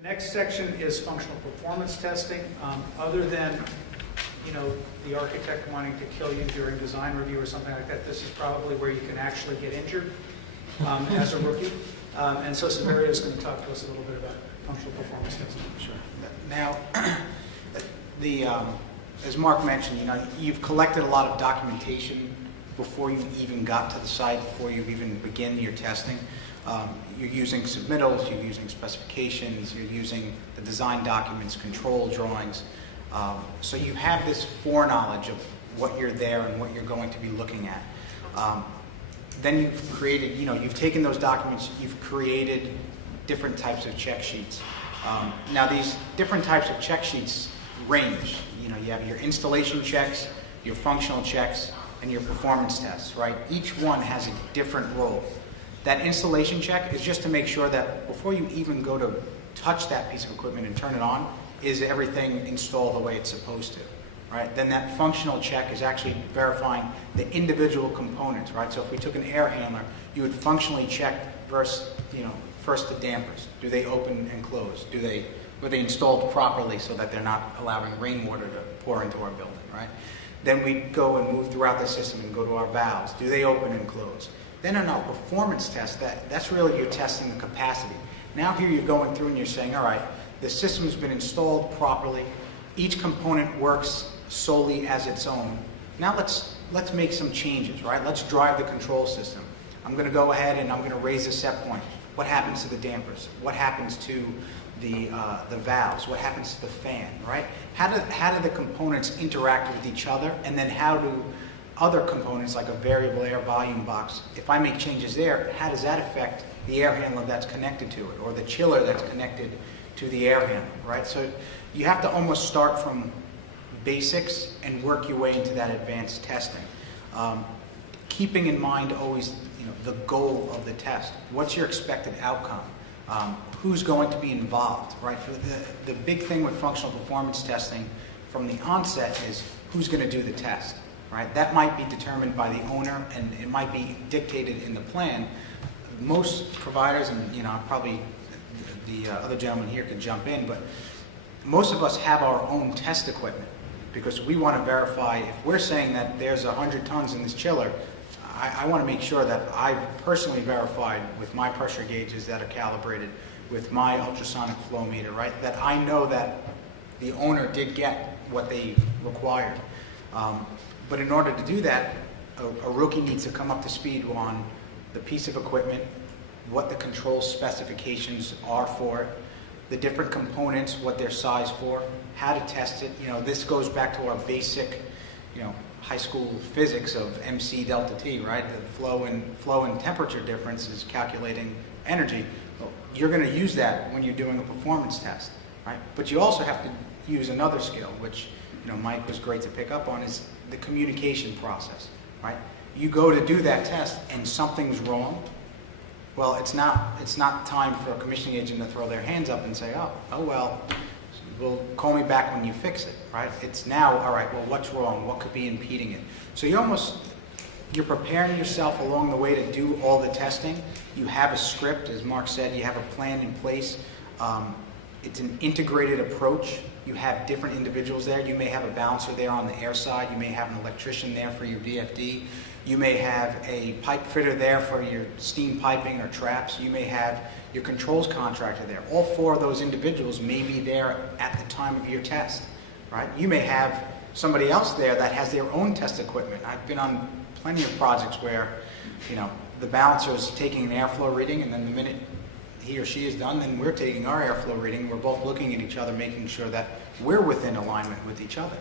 The next section is functional performance testing. Other than, the architect wanting to kill you during design review or something like that, this is probably where you can actually get injured as a rookie. And so Saverio is going to talk to us a little bit about functional performance testing. Sure. Now, as Mark mentioned, you've collected a lot of documentation before you even got to the site, before you even begin your testing. You're using submittals, you're using specifications, you're using the design documents, control drawings. So you have this foreknowledge of what you're there and what you're going to be looking at. Then you've created, you've taken those documents, you've created different types of check sheets. Now these different types of check sheets range. You have your installation checks, your functional checks, and your performance tests, right? Each one has a different role. That installation check is just to make sure that before you even go to touch that piece of equipment and turn it on, is everything installed the way it's supposed to, right? Then that functional check is actually verifying the individual components, right? So if we took an air handler, you would functionally check first the dampers. Do they open and close? Were they installed properly so that they're not allowing rainwater to pour into our building, right? Then we go and move throughout the system and go to our valves. Do they open and close? Then on our performance test, that's really you're testing the capacity. Now here you're going through and you're saying, all right, the system has been installed properly. Each component works solely as its own. Now let's make some changes, right? Let's drive the control system. I'm going to go ahead and I'm going to raise the set point. What happens to the dampers? What happens to the valves? What happens to the fan, right? How do the components interact with each other? And then how do other components like a variable air volume box, if I make changes there, how does that affect the air handler that's connected to it or the chiller that's connected to the air handler, right? So you have to almost start from basics and work your way into that advanced testing. Keeping in mind always the goal of the test. What's your expected outcome? Who's going to be involved, right? The big thing with functional performance testing from the onset is who's going to do the test, right? That might be determined by the owner and it might be dictated in the plan. Most providers, and probably the other gentleman here can jump in, but most of us have our own test equipment because we want to verify if we're saying that there's 100 tons in this chiller, I want to make sure that I've personally verified with my pressure gauges that are calibrated, with my ultrasonic flow meter, right? That I know that the owner did get what they required. But in order to do that, a rookie needs to come up to speed on the piece of equipment, what the control specifications are for it, the different components, what they're sized for, how to test it. This goes back to our basic, high school physics of MC delta T, right? The flow and temperature difference is calculating energy. Well, you're going to use that when you're doing a performance test, right? But you also have to use another skill, which Mike was great to pick up on, is the communication process, right? You go to do that test and something's wrong. Well, it's not time for a commissioning agent to throw their hands up and say, oh well, well, call me back when you fix it, right? It's now, all right, well, what's wrong? What could be impeding it? So you're preparing yourself along the way to do all the testing. You have a script, as Mark said, you have a plan in place. It's an integrated approach. You have different individuals there. You may have a balancer there on the air side. You may have an electrician there for your VFD. You may have a pipe fitter there for your steam piping or traps. You may have your controls contractor there. All four of those individuals may be there at the time of your test, right? You may have somebody else there that has their own test equipment. I've been on plenty of projects where, the balancer is taking an airflow reading, and then the minute he or she is done, then we're taking our airflow reading. We're both looking at each other, making sure that we're within alignment with each other,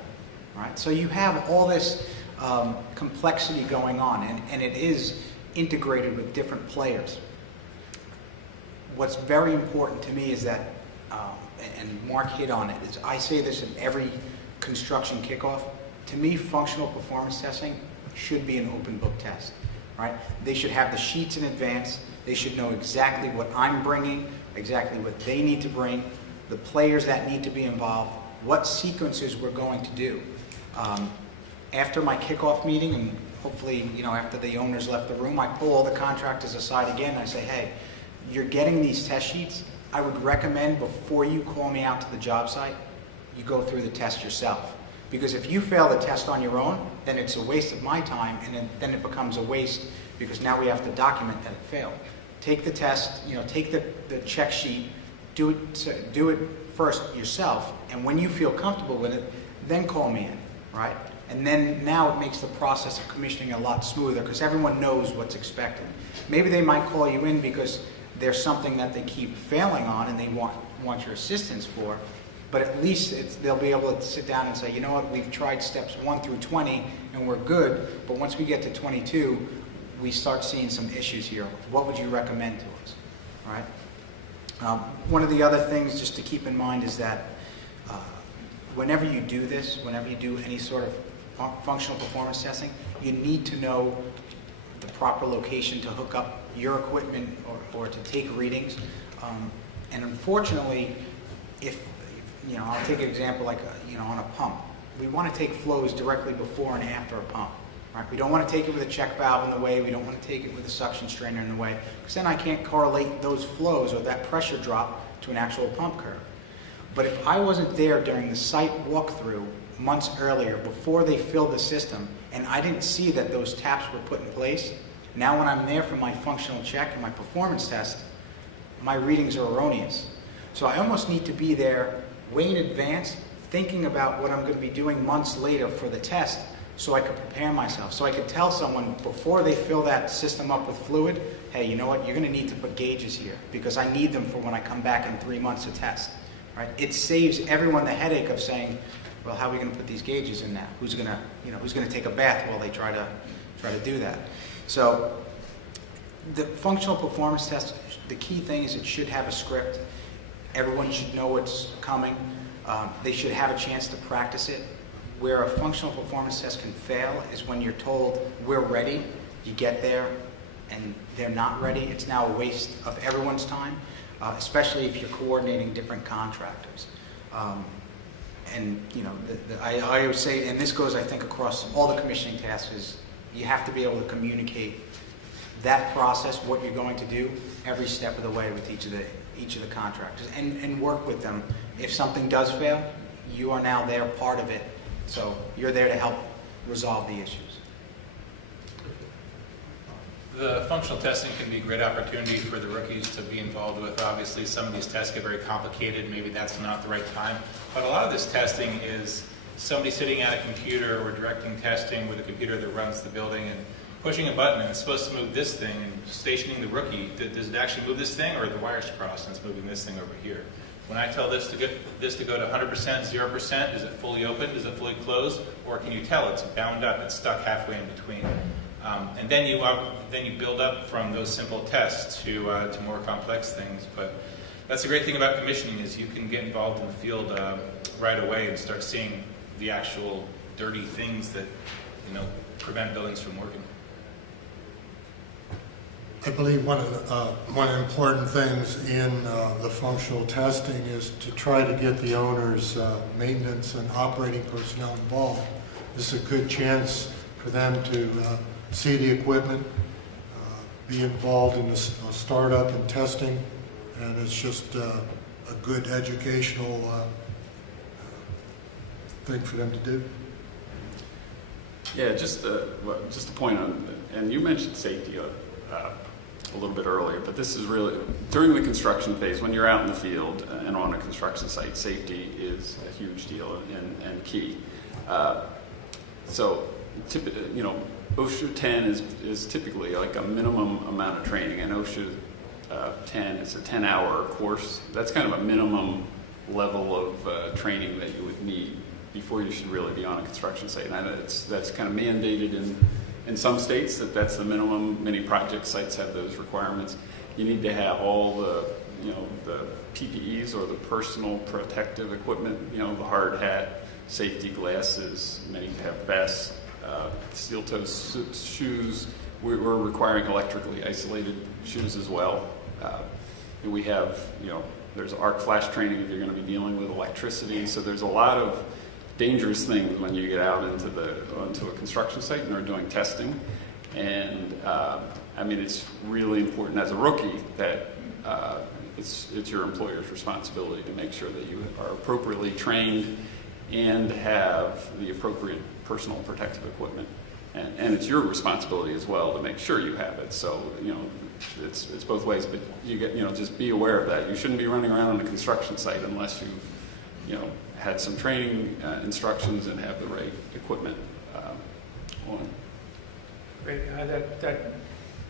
right? So you have all this complexity going on, and it is integrated with different players. What's very important to me is that, and Mark hit on it, is I say this in every construction kickoff, to me functional performance testing should be an open book test, right? They should have the sheets in advance. They should know exactly what I'm bringing, exactly what they need to bring, the players that need to be involved, what sequences we're going to do. After my kickoff meeting, and hopefully, after the owners left the room, I pull all the contractors aside again and I say, hey, you're getting these test sheets. I would recommend before you call me out to the job site, you go through the test yourself. Because if you fail the test on your own, then it's a waste of my time, and then it becomes a waste because now we have to document that it failed. Take the test, take the check sheet, do it first yourself, and when you feel comfortable with it, then call me in, right? And then now it makes the process of commissioning a lot smoother because everyone knows what's expected. Maybe they might call you in because there's something that they keep failing on and they want your assistance for, but at least they'll be able to sit down and say, you know what, we've tried steps 1 through 20 and we're good, but once we get to 22, we start seeing some issues here. What would you recommend to us, all right? One of the other things just to keep in mind is that whenever you do this, whenever you do any sort of functional performance testing, you need to know the proper location to hook up your equipment or to take readings. And unfortunately, I'll take an example like, on a pump. We want to take flows directly before and after a pump. Right? We don't want to take it with a check valve in the way. We don't want to take it with a suction strainer in the way, because then I can't correlate those flows or that pressure drop to an actual pump curve. But if I wasn't there during the site walkthrough months earlier, before they filled the system, and I didn't see that those taps were put in place, now when I'm there for my functional check and my performance test, my readings are erroneous. So I almost need to be there way in advance, thinking about what I'm going to be doing months later for the test, so I could prepare myself. So I could tell someone before they fill that system up with fluid, hey, you know what, you're going to need to put gauges here because I need them for when I come back in 3 months to test. Right? It saves everyone the headache of saying, well, how are we going to put these gauges in now? Who's going to take a bath while they try to do that? So the functional performance test, the key thing is it should have a script. Everyone should know what's coming. They should have a chance to practice it. Where a functional performance test can fail is when you're told, we're ready, you get there, and they're not ready. It's now a waste of everyone's time, especially if you're coordinating different contractors. I always say, and this goes, I think, across all the commissioning tasks, is you have to be able to communicate that process, what you're going to do, every step of the way with each of the contractors, and work with them. If something does fail, you are now there, part of it, so you're there to help resolve the issues. The functional testing can be a great opportunity for the rookies to be involved with. Obviously, some of these tests get very complicated. Maybe that's not the right time. But a lot of this testing is somebody sitting at a computer or directing testing with a computer that runs the building and pushing a button and it's supposed to move this thing and stationing the rookie. Does it actually move this thing, or are the wires crossed and it's moving this thing over here? When I tell this to go to 100%, 0%, is it fully open? Is it fully closed? Or can you tell it's bound up, it's stuck halfway in between? And then you build up from those simple tests to more complex things. But that's the great thing about commissioning, is you can get involved in the field right away and start seeing the actual dirty things that prevent buildings from working. I believe one of the important things in the functional testing is to try to get the owner's maintenance and operating personnel involved. This is a good chance for them to see the equipment, be involved in the startup and testing, and it's just a good educational thing for them to do. Yeah, just a point on, and you mentioned safety a little bit earlier, but this is really, during the construction phase, when you're out in the field and on a construction site, safety is a huge deal and key. OSHA 10 is typically like a minimum amount of training, and OSHA 10 is a 10-hour course. That's kind of a minimum level of training that you would need before you should really be on a construction site. And that's kind of mandated in some states that's the minimum. Many project sites have those requirements. You need to have all the PPEs, or the personal protective equipment, the hard hat, safety glasses. Many have vests, steel toe shoes. We're requiring electrically isolated shoes as well. We have, there's arc flash training if you're going to be dealing with electricity. So there's a lot of dangerous things when you get out onto a construction site and are doing testing. And it's really important as a rookie that it's your employer's responsibility to make sure that you are appropriately trained and have the appropriate personal protective equipment. And it's your responsibility as well to make sure you have it. So, it's both ways, but just be aware of that. You shouldn't be running around on a construction site unless you've, had some training instructions and have the right equipment on. Great. That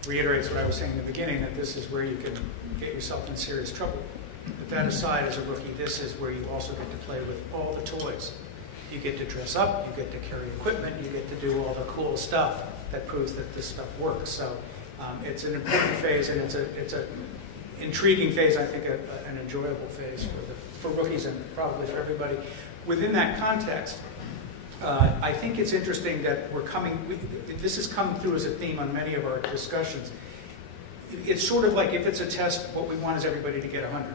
reiterates what I was saying in the beginning, that this is where you can get yourself in serious trouble. But that aside, as a rookie, this is where you also get to play with all the toys. You get to dress up, you get to carry equipment, you get to do all the cool stuff that proves that this stuff works. So it's an important phase, and it's an intriguing phase, I think, an enjoyable phase for rookies and probably for everybody. Within that context, I think it's interesting that this has come through as a theme on many of our discussions. It's sort of like, if it's a test, what we want is everybody to get 100,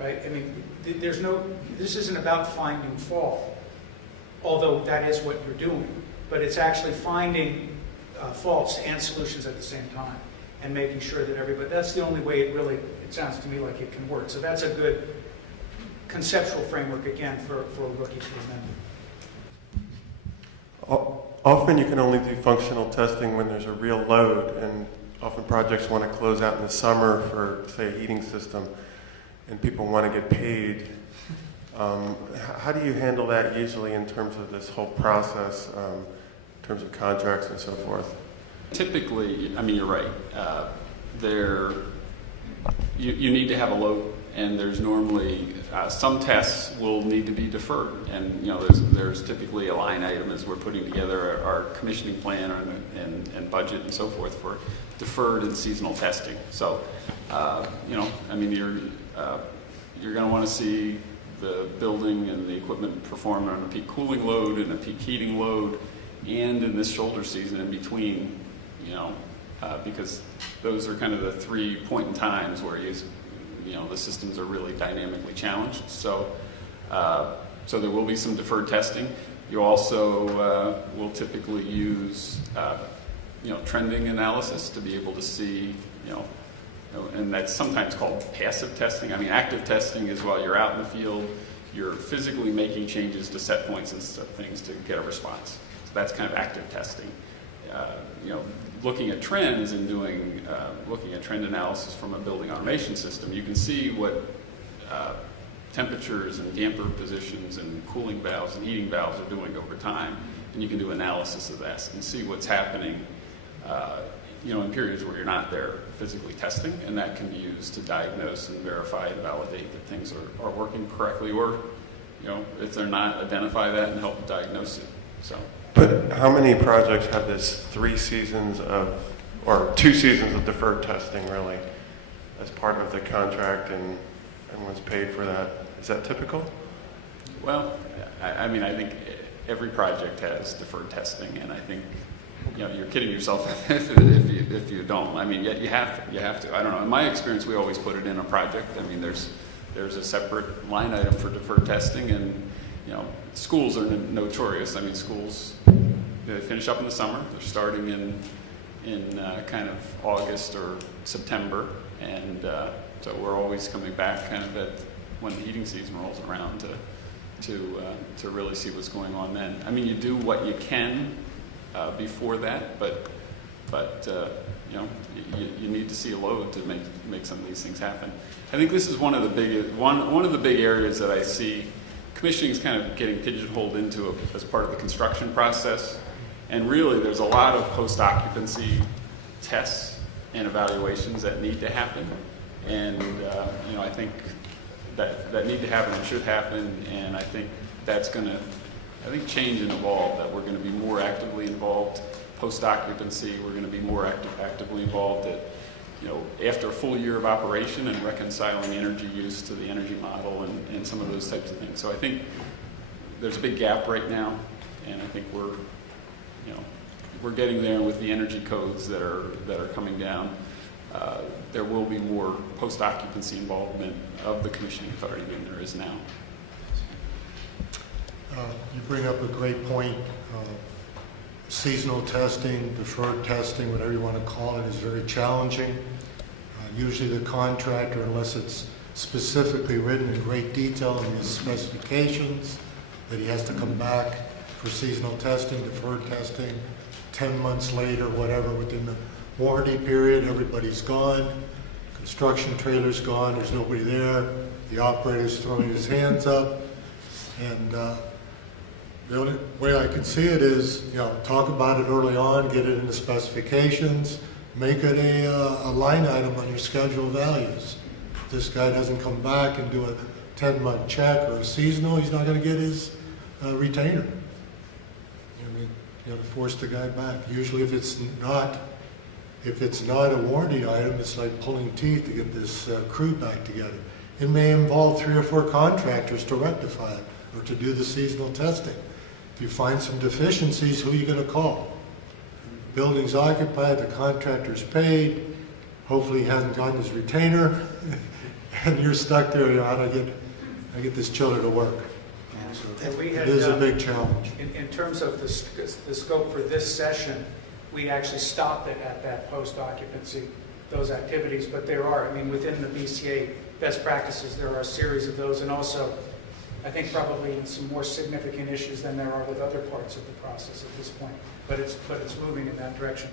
right? I mean, this isn't about finding fault, although that is what you're doing, but it's actually finding faults and solutions at the same time and making sure that that's the only way it sounds to me like it can work. So that's a good conceptual framework, again, for a rookie to remember. Often you can only do functional testing when there's a real load, and often projects want to close out in the summer for, say, a heating system, and people want to get paid. How do you handle that usually in terms of this whole process, in terms of contracts and so forth? Typically, you're right. You need to have a load, and there's normally some tests will need to be deferred, and there's typically a line item as we're putting together our commissioning plan and budget and so forth for deferred and seasonal testing. So, you're going to want to see the building and the equipment perform on a peak cooling load and a peak heating load, and in this shoulder season in between, because those are kind of the 3 point in times where the systems are really dynamically challenged. So, so there will be some deferred testing. You also will typically use, trending analysis to be able to see, and that's sometimes called passive testing. Active testing is while you're out in the field, you're physically making changes to set points and things to get a response. So that's kind of active testing. Looking at trends and looking at trend analysis from a building automation system, you can see what temperatures and damper positions and cooling valves and heating valves are doing over time, and you can do analysis of that and see what's happening in periods where you're not there physically testing, and that can be used to diagnose and verify and validate that things are working correctly, or if they're not, identify that and help diagnose it. So. But how many projects have this 3 seasons or 2 seasons of deferred testing really as part of the contract, and everyone's paid for that? Is that typical? Well, I think every project has deferred testing, and I think you're kidding yourself if you don't. You have to. I don't know. In my experience, we always put it in a project. There's a separate line item for deferred testing, and schools are notorious. Schools, they finish up in the summer. They're starting in kind of August or September, and so we're always coming back kind of at when the heating season rolls around to really see what's going on then. You do what you can before that, but you need to see a load to make some of these things happen. I think this is one of the big areas that I see commissioning is kind of getting pigeonholed into as part of the construction process. And really, there's a lot of post-occupancy tests and evaluations that need to happen. And, I think that need to happen and should happen. And I think that's going to, change and evolve, that we're going to be more actively involved post-occupancy. We're going to be more actively involved at, after a full year of operation and reconciling energy use to the energy model and some of those types of things. So I think there's a big gap right now, and I think we're getting there with the energy codes that are coming down. There will be more post-occupancy involvement of the commissioning authority than there is now. You bring up a great point. Seasonal testing, deferred testing, whatever you want to call it, is very challenging. Usually the contractor, unless it's specifically written in great detail in his specifications, that he has to come back for seasonal testing, deferred testing, 10 months later, whatever, within the warranty period, everybody's gone, construction trailer's gone, there's nobody there, the operator's throwing his hands up, and the only way I can see it is, talk about it early on, get it in the specifications, make it a line item on your schedule values. If this guy doesn't come back and do a 10-month check or a seasonal, he's not going to get his retainer. I mean, you have to force the guy back. Usually if it's not a warranty item, it's like pulling teeth to get this crew back together. It may involve 3 or 4 contractors to rectify it or to do the seasonal testing. If you find some deficiencies, who are you going to call? Building's occupied, the contractor's paid, hopefully he hasn't gotten his retainer, and you're stuck there, how do I get this chiller to work? So And we it had, is a big challenge. in terms of the scope for this session, we actually stopped it at that post-occupancy, those activities, but there are, within the BCA best practices, there are a series of those, and also, I think probably in some more significant issues than there are with other parts of the process at this point, but it's moving in that direction.